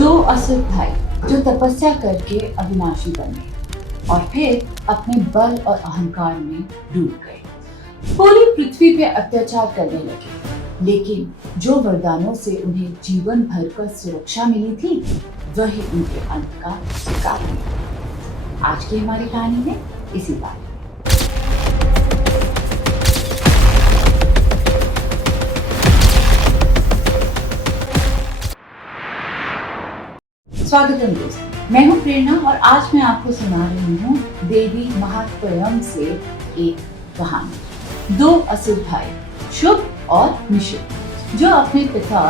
दो असुर भाई जो तपस्या करके अविनाशी बने और फिर अपने बल और अहंकार में डूब गए। पूरी पृथ्वी पे अत्याचार करने लगे, लेकिन जो वरदानों से उन्हें जीवन भर का सुरक्षा मिली थी वही उनके अंत का कारण है। आज की हमारी कहानी में इसी बात। स्वागतम दोस्तों, मैं हूं प्रेरणा और आज मैं आपको सुना रही हूं देवी महात्म्यम से एक कहानी। दो असुर भाई शुभ और निशुभ, जो अपने पिता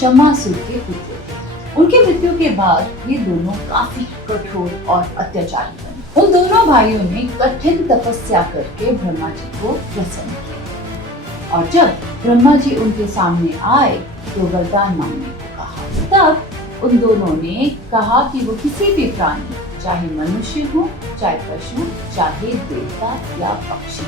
शमासुर के पुत्र थे। उनकी मृत्यु के बाद ये दोनों काफी कठोर और अत्याचारी बने। उन दोनों भाइयों ने कठिन तपस्या करके ब्रह्मा जी को प्रसन्न किया और जब ब्रह्मा जी उनके सामने आए तो वरदान मांगने को कहा। तब उन दोनों ने कहा कि वो किसी भी प्राणी, चाहे मनुष्य हो, चाहे पशु, चाहे देवता या पक्षी,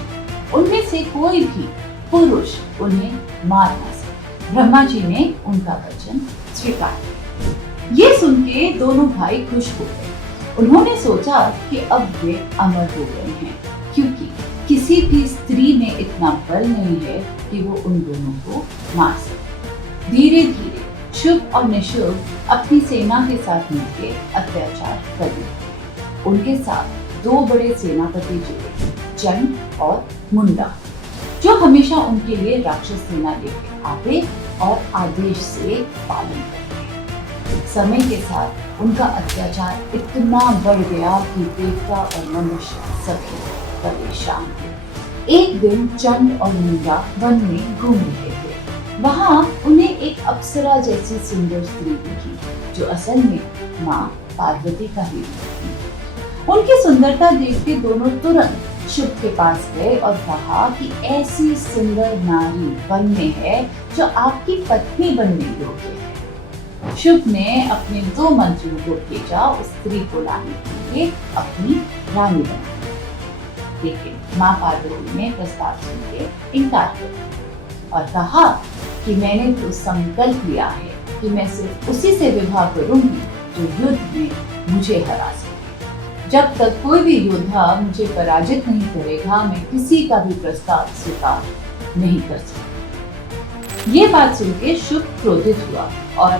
उनमें से कोई भी पुरुष उन्हें मार ना सके। ब्रह्मा जी ने उनका वचन स्वीकार किया। ये सुन के दोनों भाई खुश हो गए। उन्होंने सोचा कि अब वे अमर हो गए हैं, क्योंकि किसी भी स्त्री में इतना बल नहीं है कि वो उन दोनों को मार सके। धीरे धीरे शुभ और निशुभ अपनी सेना के साथ मिलकर अत्याचार कर रहे। उनके साथ दो बड़े सेनापति जुड़े, चंड और मुंडा, जो हमेशा उनके लिए राक्षस सेना लेकर आते और आदेश से पालन करते। समय के साथ उनका अत्याचार इतना बढ़ गया कि देवता और मनुष्य सभी परेशान थे। एक दिन चंड और मुंडा वन में घूम रहे थे। वहाँ उन्हें एक अप्सरा जैसी सुंदर स्त्री दिखी, जो असल में माँ पार्वती का ही रूप थी। उनकी सुंदरता देख के दोनों तुरंत शुभ के पास गए और कहा कि ऐसी सुंदर नारी वन में है जो आपकी पत्नी बनने योग्य है। शुभ ने अपने दो मंत्रियों को भेजा उस स्त्री को लाने के लिए अपनी रानी बनाने, लेकिन माँ पार्वती ने प्रस्ताव सुन के इनकार कर दिया और कहा कि मैंने तो संकल्प लिया है कि मैं सिर्फ उसी से विवाह करूंगी जो युद्ध में मुझे हरा सके। जब तक कोई भी योद्धा मुझे पराजित नहीं करेगा, मैं किसी का भी प्रस्ताव स्वीकार नहीं कर सकता। ये बात सुन के शुभ क्रोधित हुआ और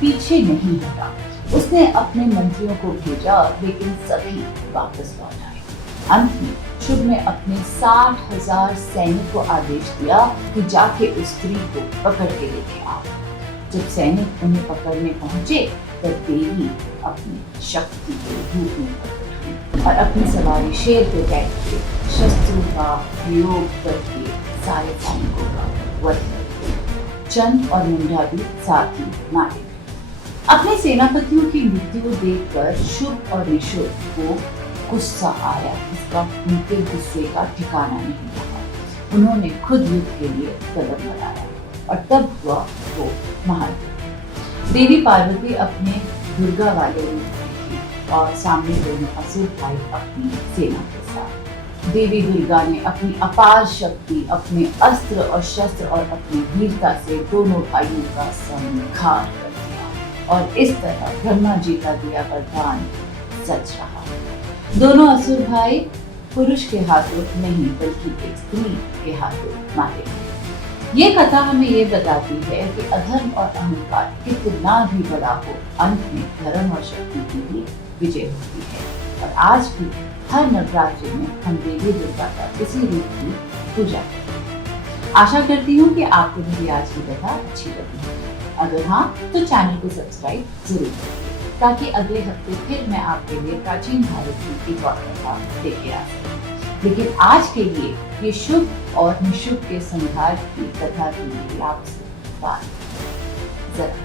पीछे नहीं हटा। उसने अपने मंत्रियों को भेजा, लेकिन सभी वापस लौट आए। अंत में शुभ ने अपने 60,000 सैनिक को आदेश दिया कि जाके उस स्त्री को पकड़ के लेके आओ। जब सैनिक उन्हें पकड़ने पहुंचे तब देवी अपनी शक्ति के रूप में प्रकट हुई और अपनी सवारी शेर पे बैठ के शस्त्रों का प्रयोग करके सारे सैनिकों का वध कर। चंद और मुंडा भी साथ ही मारे गए। अपने सेनापतियों की मृत्यु देखकर शुभ और निशुभ को गुस्सा आया। इसका उनके गुस्से का ठिकाना नहीं रहा। उन्होंने खुद युद्ध के लिए कदम बढ़ाया और तब हुआ वो महायुद्ध। देवी पार्वती अपने दुर्गा वाले रूप में थी और सामने दोनों असुर भाई अपनी सेना के साथ। देवी दुर्गा ने अपनी अपार शक्ति, अपने अस्त्र और शस्त्र और अपनी वीरता से दोनों भाइयों का संहार कर दिया और इस तरह ब्रह्मा जी का दिया वरदान सच रहा। दोनों असुर भाई पुरुष के हाथों नहीं बल्कि एक स्त्री के हाथों मारे गए। ये कथा हमें ये बताती है कि अधर्म और अहंकार कितना भी बड़ा हो, अंत में धर्म और शक्ति की भी विजय होती है। और आज भी हर नवरात्रि में हम देवी दुर्गा का इसी रूप की पूजा करते हैं। आशा करती हूँ कि आपको मेरी आज की कथा अच्छी लगी। अगर हाँ तो चैनल को सब्सक्राइब जरूर करें, ताकि अगले हफ्ते फिर मैं आपके लिए प्राचीन भारत की एक और कथा लेके आ सकूं। लेकिन आज के लिए ये शुभ और निशुभ के संहार की कथा के लिए आपसे बात जरा